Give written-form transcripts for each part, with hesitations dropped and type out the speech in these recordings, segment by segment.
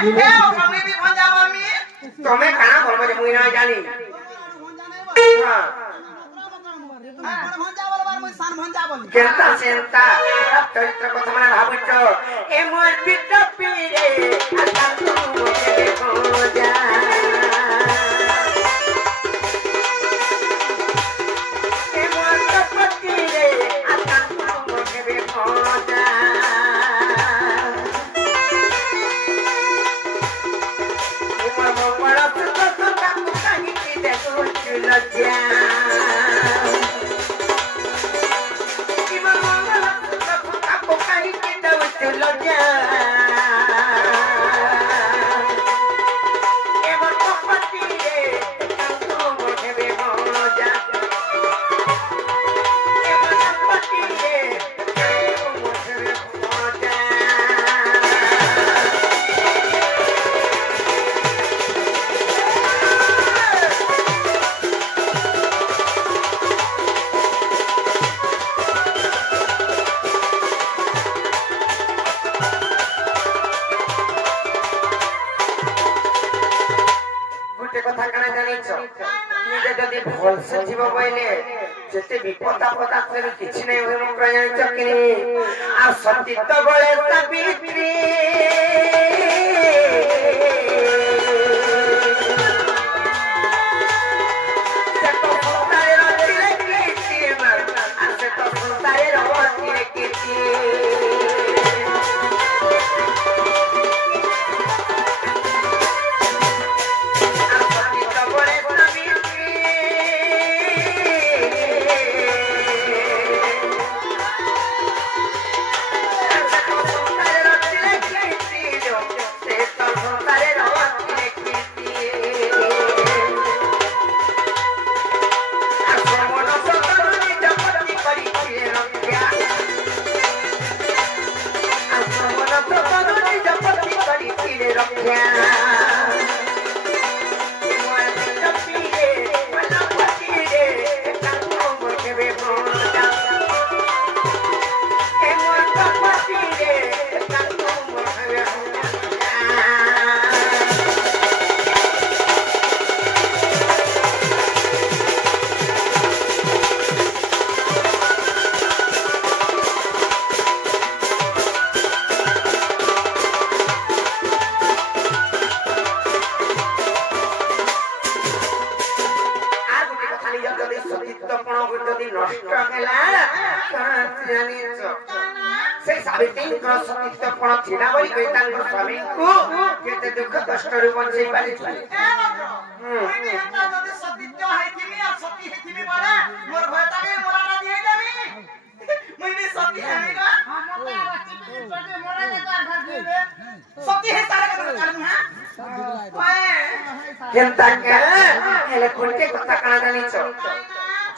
তুমি भी भंजा बोलमी तुम्हें कहां बोलबो जे मुई ना जानी हां भंजा बोलबार मुई सान भंजा बोल केनता सेनता चरित्र কথা মানে ভাবিছো এ মোর পিট পিরে আতা তু মোকে ভজা এ মোর পিরে আতা তু মোকে ভজা এ মোর বড় তো কাকু কাহি কি দেখো লজ্জা भलसे जीव बोले जेते विपद आपद आसले किछि नै होय म कह जानि चकिनी आ सतीत बळे सावित्री से तो सुतारे रखिले किछि आ से तो सुतारे रखिले किछि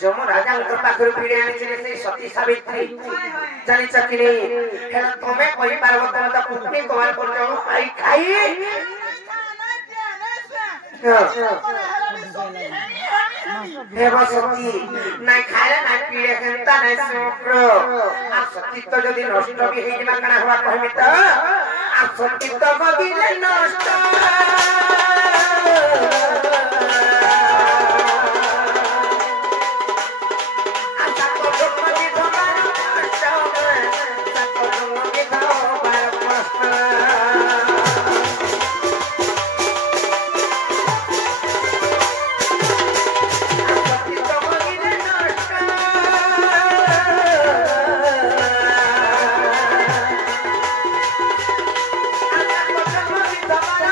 जमो राजा पाखर पीड़े आनी से सती सावित्री जानी चकिनी हेला तमे कहि पारबो तमे त पुतनी कमाल कर जाओ खाई खाई हे सती नाइ खाइले नाइ पीड़े केनता नाइ सोप्रो आ सती तो जदी नष्ट भी हेइ जिमा कना हवा कहबे त आ सती तो गबिले नष्ट Bye.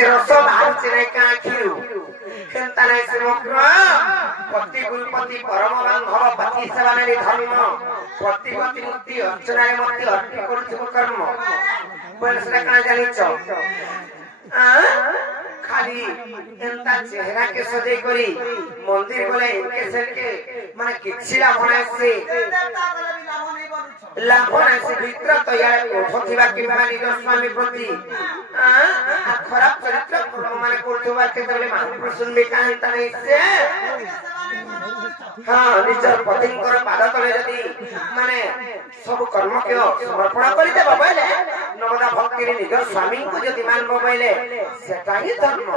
हाथे रस बाहर से नहीं कहाँ खीरू चिंता नहीं समग्र पति गुरुपति परम बांधव पति सेवा नारी धर्म पति पति मुक्ति अर्चना मती अर्पी करुथिब कर्म बोले से कहाँ जानिଛ खाली एंता चेहरा के सजे करी मंदिर बोले इनके सर के माने किछिला बनाए से लाभ नहीं से भीतर तो यार कोठथिबा किबा निज स्वामी प्रति खराब चरित्र माने कोठथिबा के तले महापुरुष सुनबे काहंता नहीं से हां निजर पतिंकर पाद तले जदी माने सब कर्म के समर्पण करि दे बाबले नमदा भक्ति रे निज स्वामी को जदी मानबो बोले सेटा ही धर्म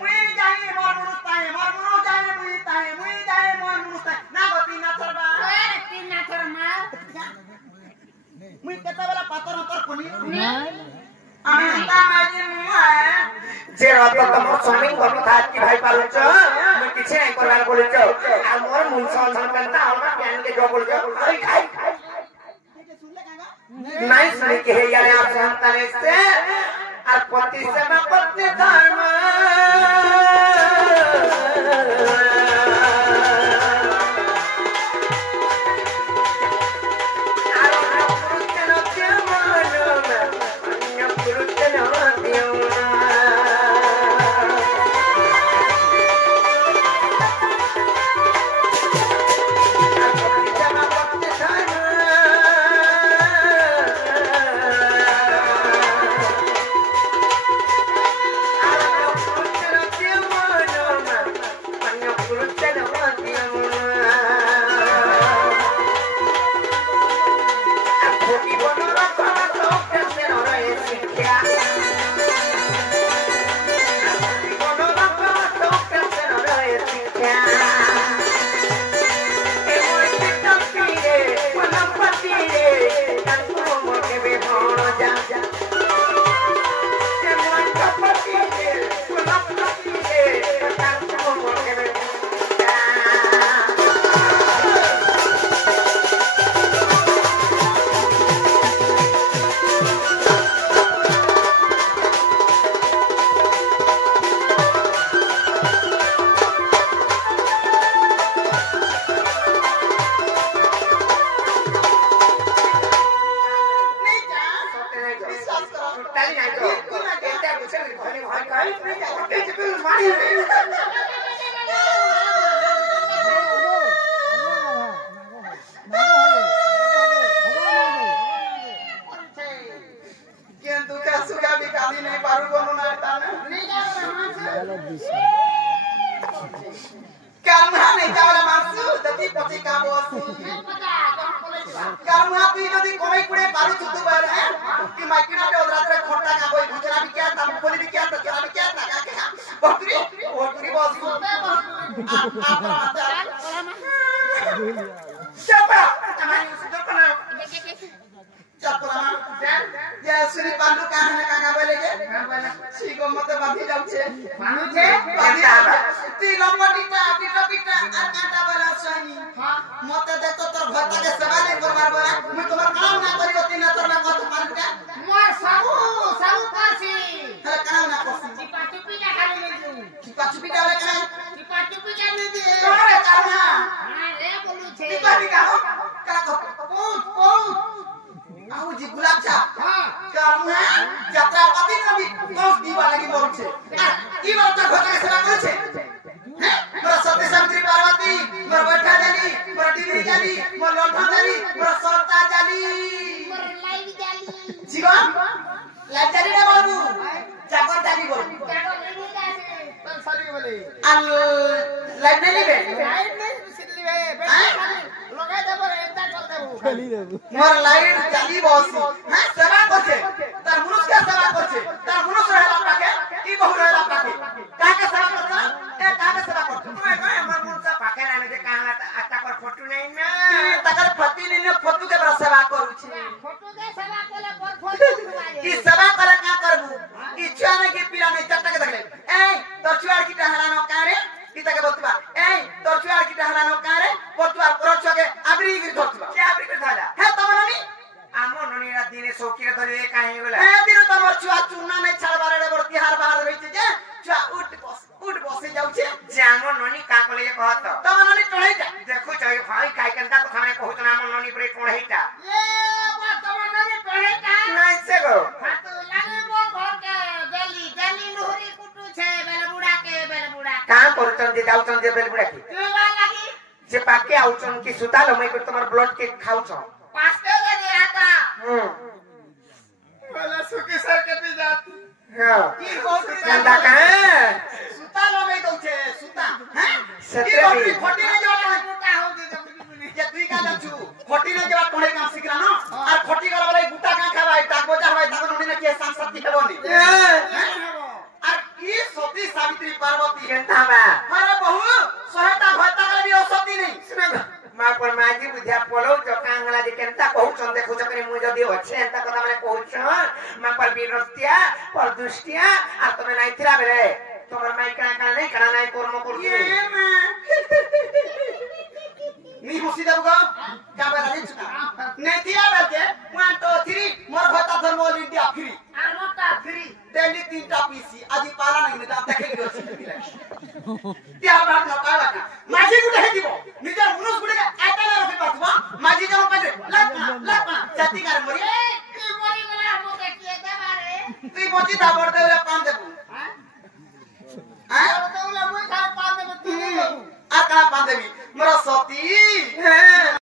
मुई जाई मोर मुनु जाई मुई जाई मोर मुनु ना गति ना थरबा ए तीन ना थर मा मुई केता बेला पातर हतर कोनी আমি তা মাজি মুয়া যে রত তম স্বামী কথা কি ভাই পালুছ মু কিছু নাই করবার বলিছ আর মোর মুনছ সন্তানটা আমার জ্ঞান কে বলছ খাই খাই নাই শুনে কে হে গেলে आप সন্তানে से আর পতি সেবা পত্নী ধর্ম मोर लाइट चली बसी हां सेवा करछे तार मनुष्य के सेवा करछे तार मनुष्य रहला पाके की बहु रहला पाके काके सेवा करछा ए काके सेवा करछा तुम्हें कहे हमर मनुष्य पाके रहने जे काला आता कर फोटो नहीं ना तकर पति ने फोटो के बरा सेवा करू छी फोटो के सेवा कोले पर फोटो की सेवा करे का करबू की छुआने के पीला में चट्टा के देखले ए तो छुआर की टहला न कारे की तके बतबा ए तो छुआर की टहला न कारे पतुआर परछ के आबरी गिर धरतबा के आबरी के धाला हे तमननी आमो ननीरा दिने सौकीरे धरे काहे गेला ननी परे टोढ़ईटा ये वो तमन्ना में पढ़े का नहीं से गो हां तो लागे वो घर के गली लोहरी कुटू छे बेलबुड़ा का करचन जे जाउचन जे बेलबुड़ा की केवा लागी जे पाके आउचन की सुतालो मैं तमर ब्लड के खाउछ पास्ते दे आता वाला सुखी सर के पी जाती हां की बहुत गंदा का सुता लो में दो छे सुता हैं सत्रे भी खोटी नहीं जवा बुटा हो दे जब जे तुई का जानछु खोटी नहीं जवा कोणे काम सिखला न और खोटी गला वाला गुटा का खावाई ताक बोजा हवाई ताक नोनी ने के संस्कृति हेबोनी और की सती सावित्री पार्वती केंता बा अरे बहू सहायता भत्ता का भी औषधि नहीं सुन मां पर माजी बुझा पलो जो कांगला जे केंता कहउचन देखो जकरे मु जदी होछे एंता कथा माने कहउछ मां पर विरक्तिया पर दुष्टिया आ तमे नाइ थिरा बेरे तोमर माई का नहीं करा नहीं कर्म करती ये मैं नी हसी देबगा का बा नहीं चुका नहीं थिया बेटे 1 2 3 मोर भत्ता धर्म ऑल इंडिया फ्री আর মতা ফ্রি डेली 3टा पीसी आज पाला नहीं मिटा देखे गिरो त्या बात न पावा का माझी गुडे हे दिबो निजर मुनुस गुडे का आता ना रखी बातवा माझी जनो पाजे लग जाति कर मरी এ কি মরি গলা মতে কি দেবারে তুই বচি তা বড় দেউলা पान देबू হ্যাঁ তো ওলা মই খাই পান দেব তুই দেবু आ का पान देबी मोर सती